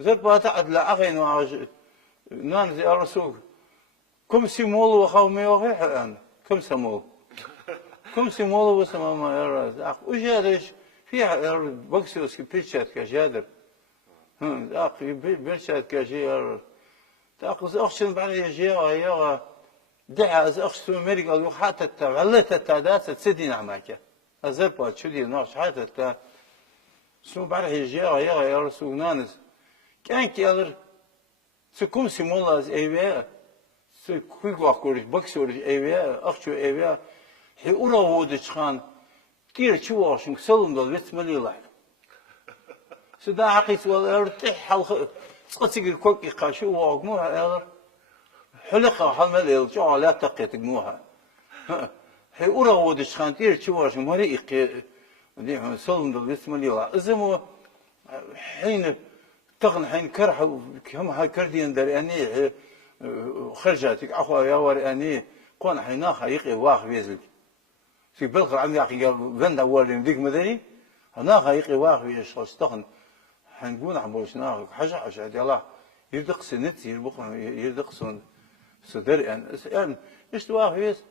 زي باتعد لأخين وعاج نان زي أرسوق كم سيمول وخومي وخيح الآن كم سمول كم سيمول وسما ما يرى أخ وجادش فيها بكسوس كبيتشات كجادر أخ بيتشات كجير تأخذ أخشن بعد يجيها يا دعا أخشن أمريكا وحتى غلت التعداد تسدي نعمك أزبط شو دي ناش حتى سو بعد يجيها يا رسول نانس كان كيالر سكوم سيمولاز ايوه سكويك واكورش بكسورش ايوه اخشو ايوه هي اورا ودش خان تير شو واشن سلم دول بتملي لا سدا حقيت ولا ارتاح حلق سقطي الكوكي قاشو واغمو هذا حلقه حمل الجو لا تقيت جموها هي اورا ودش خان تير شو واشن مري دي سلم دول بتملي لا ازمو حين تغن حين كرح كم هاي كردين در اني خرجاتك اخو يا ور اني كون حينا خيقي واخ بيزل في بلغ عم ياخي بند اول ديك مدني انا خيقي واخ بيش استغن حنقول عم بوشنا حاجه يلا يردق سنت يردق سن صدر يعني ايش واخ بيز